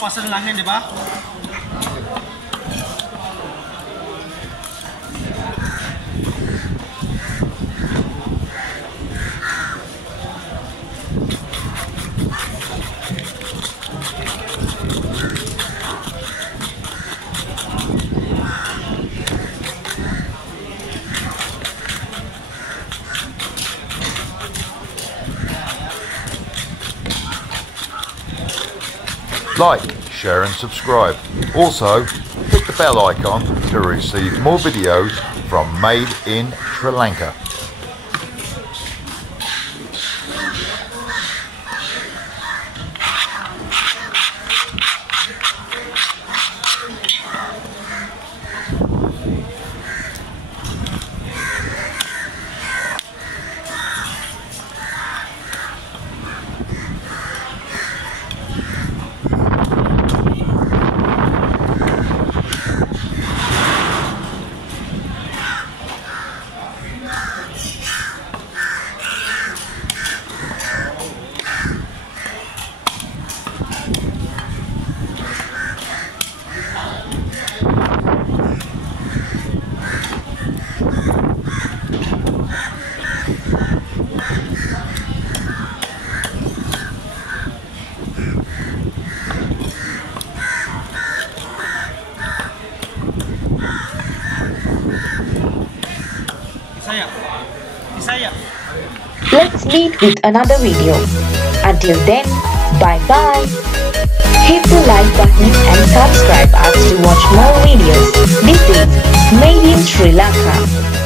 pasal langit di ba? Like, share and subscribe. Also, hit the bell icon to receive more videos from Made in Sri Lanka. Let's meet with another video. Until then, bye-bye. Hit the like button and subscribe us to watch more videos. This is Made in Sri Lanka.